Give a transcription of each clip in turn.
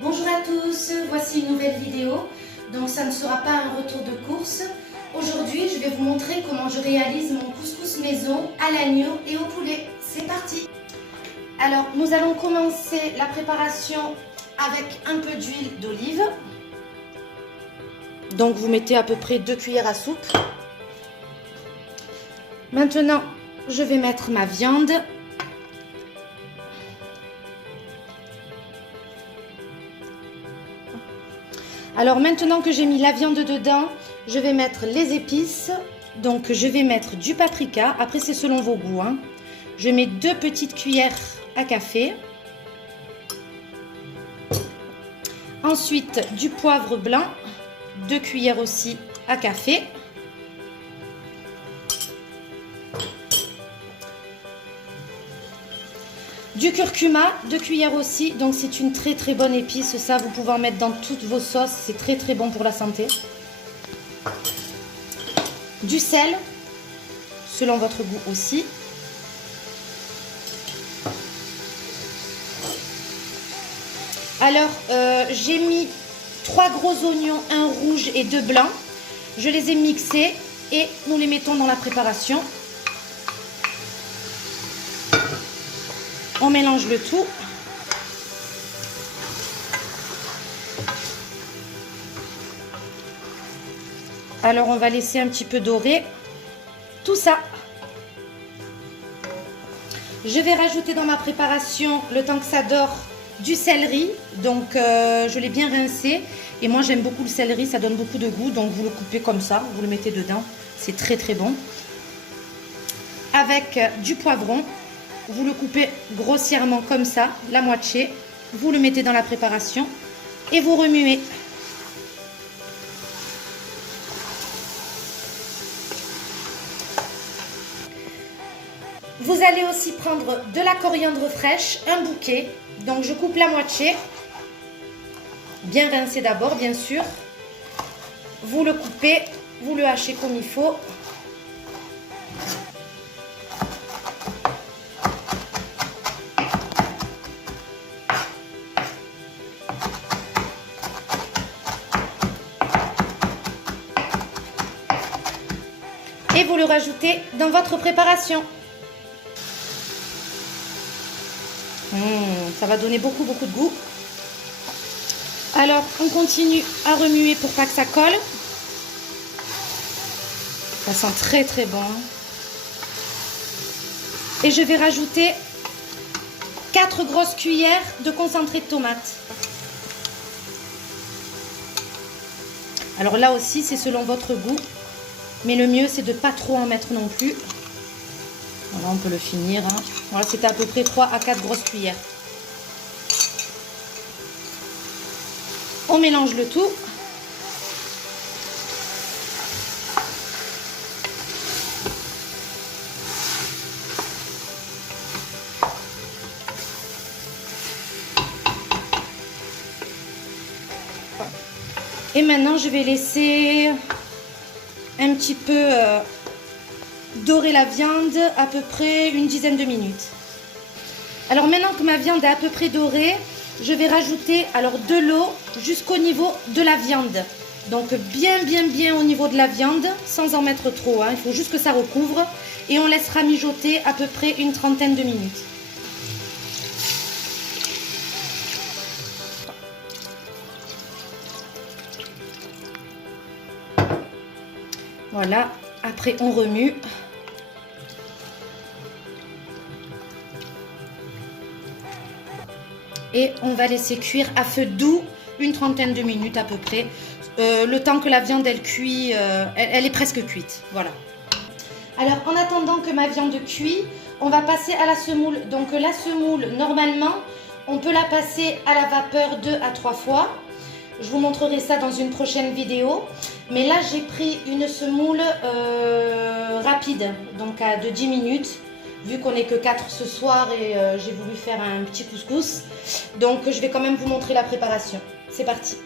Bonjour à tous, voici une nouvelle vidéo. Donc ça ne sera pas un retour de course. Aujourd'hui, je vais vous montrer comment je réalise mon couscous maison à l'agneau et au poulet. C'est parti! Alors, nous allons commencer la préparation avec un peu d'huile d'olive. Donc vous mettez à peu près 2 cuillères à soupe. Maintenant, je vais mettre ma viande. Alors maintenant que j'ai mis la viande dedans, je vais mettre les épices. Donc je vais mettre du paprika, après c'est selon vos goûts, hein. Je mets 2 petites cuillères à café. Ensuite du poivre blanc, 2 cuillères aussi à café. Du curcuma, 2 cuillères aussi, donc c'est une très bonne épice, ça vous pouvez en mettre dans toutes vos sauces, c'est très bon pour la santé. Du sel, selon votre goût aussi. Alors, j'ai mis 3 gros oignons, 1 rouge et 2 blancs. Je les ai mixés et nous les mettons dans la préparation. On mélange le tout. Alors, on va laisser un petit peu dorer tout ça. Je vais rajouter dans ma préparation, le temps que ça dore, du céleri. Donc, je l'ai bien rincé. Et moi, j'aime beaucoup le céleri, ça donne beaucoup de goût. Donc, vous le coupez comme ça, vous le mettez dedans. C'est très bon. Avec du poivron. Vous le coupez grossièrement comme ça, la moitié. Vous le mettez dans la préparation et vous remuez. Vous allez aussi prendre de la coriandre fraîche, un bouquet. Donc je coupe la moitié. Bien rincé d'abord, bien sûr. Vous le coupez, vous le hachez comme il faut. Et vous le rajoutez dans votre préparation. Ça va donner beaucoup de goût. Alors, on continue à remuer pour pas que ça colle. Ça sent très bon. Et je vais rajouter 4 grosses cuillères de concentré de tomate. Alors là aussi, c'est selon votre goût. Mais le mieux, c'est de ne pas trop en mettre non plus. Voilà, on peut le finir. Hein. Voilà, c'est à peu près 3 à 4 grosses cuillères. On mélange le tout. Et maintenant, je vais laisser un petit peu dorer la viande, à peu près une dizaine de minutes. Alors maintenant que ma viande est à peu près dorée, je vais rajouter alors de l'eau jusqu'au niveau de la viande. Donc bien au niveau de la viande, sans en mettre trop, hein. Il faut juste que ça recouvre et on laissera mijoter à peu près une trentaine de minutes. Voilà, après on remue. Et on va laisser cuire à feu doux une trentaine de minutes à peu près. Le temps que la viande elle cuit, elle est presque cuite. Voilà. Alors en attendant que ma viande cuit, on va passer à la semoule. Donc la semoule, normalement, on peut la passer à la vapeur 2 à 3 fois. Je vous montrerai ça dans une prochaine vidéo. Mais là, j'ai pris une semoule rapide, donc de 10 minutes. Vu qu'on n'est que 4 ce soir et j'ai voulu faire un petit couscous. Donc, je vais quand même vous montrer la préparation. C'est parti.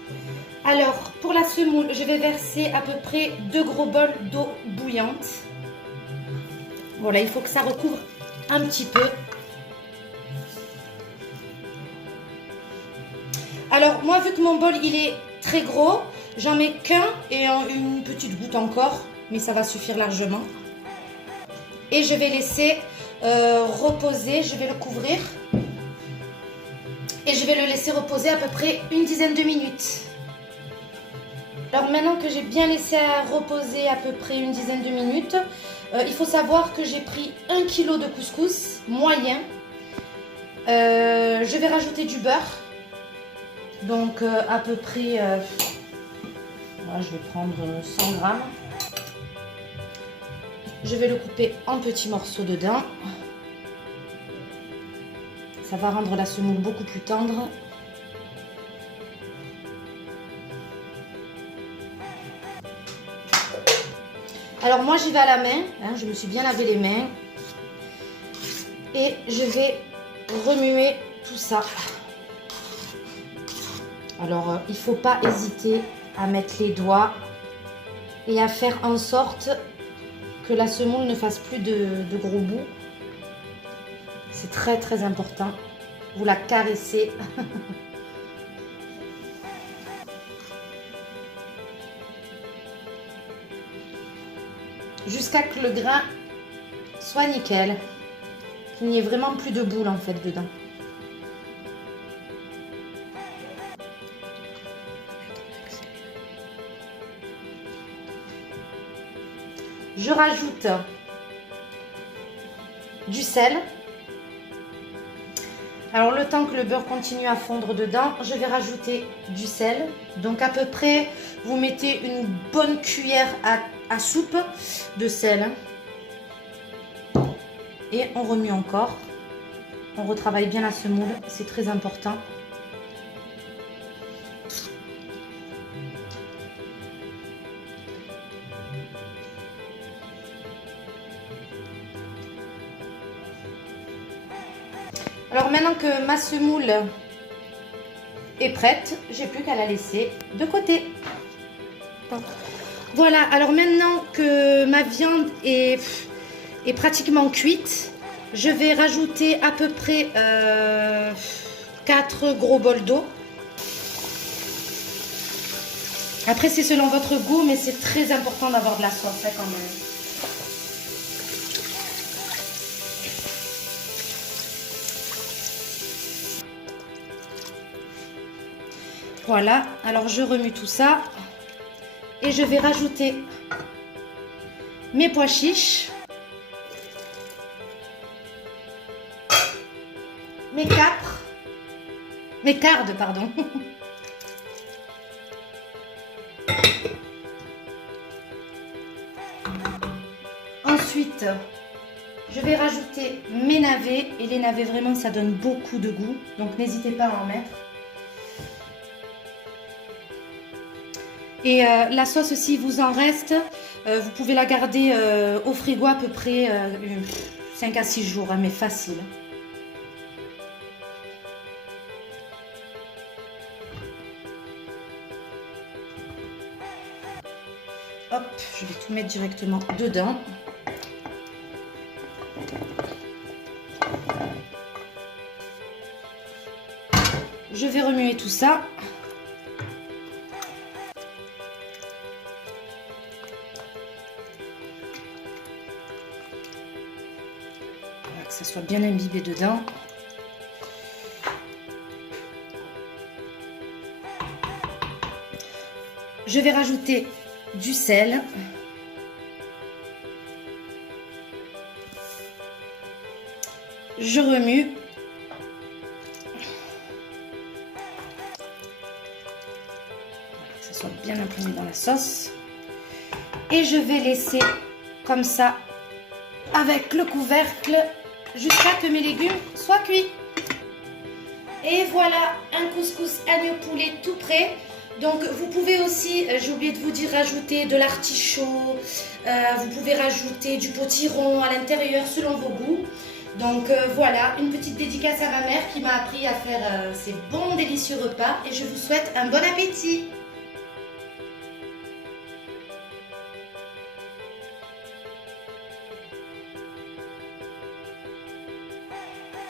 Alors, pour la semoule, je vais verser à peu près 2 gros bols d'eau bouillante. Voilà, il faut que ça recouvre un petit peu. Alors moi, vu que mon bol il est très gros, j'en mets qu'un et une petite goutte encore, mais ça va suffire largement. Et je vais laisser reposer, je vais le couvrir. Et je vais le laisser reposer à peu près une dizaine de minutes. Alors maintenant que j'ai bien laissé reposer à peu près une dizaine de minutes, il faut savoir que j'ai pris 1 kg de couscous moyen. Je vais rajouter du beurre. Donc à peu près, là, je vais prendre 100 grammes. Je vais le couper en petits morceaux dedans. Ça va rendre la semoule beaucoup plus tendre. Alors moi j'y vais à la main, hein, je me suis bien lavé les mains. Et je vais remuer tout ça. Alors il ne faut pas hésiter à mettre les doigts et à faire en sorte que la semoule ne fasse plus de gros bouts. C'est très très important. Vous la caressez. Jusqu'à que le grain soit nickel. Qu'il n'y ait vraiment plus de boules en fait dedans. Je rajoute du sel. Alors le temps que le beurre continue à fondre dedans, je vais rajouter du sel. Donc à peu près, vous mettez une bonne cuillère à soupe de sel. Et on remue encore. On retravaille bien la semoule, c'est très important. Alors maintenant que ma semoule est prête, j'ai plus qu'à la laisser de côté. Voilà, alors maintenant que ma viande est pratiquement cuite, je vais rajouter à peu près 4 gros bols d'eau. Après c'est selon votre goût, mais c'est très important d'avoir de la sauce hein, quand même. Voilà, alors je remue tout ça et je vais rajouter mes pois chiches, mes cardes, pardon. Ensuite, je vais rajouter mes navets et les navets vraiment ça donne beaucoup de goût, donc n'hésitez pas à en mettre. Et la sauce, s'il vous en reste, vous pouvez la garder au frigo à peu près 5 à 6 jours, hein, mais facile. Hop, je vais tout mettre directement dedans. Je vais remuer tout ça. Que ça soit bien imbibé dedans. Je vais rajouter du sel. Je remue. Que ça soit bien imprégné dans la sauce. Et je vais laisser comme ça avec le couvercle jusqu'à que mes légumes soient cuits. Et voilà, un couscous agneau poulet tout prêt. Donc vous pouvez aussi, j'ai oublié de vous dire, rajouter de l'artichaut, vous pouvez rajouter du potiron à l'intérieur selon vos goûts. Donc voilà, une petite dédicace à ma mère qui m'a appris à faire ces bons délicieux repas et je vous souhaite un bon appétit.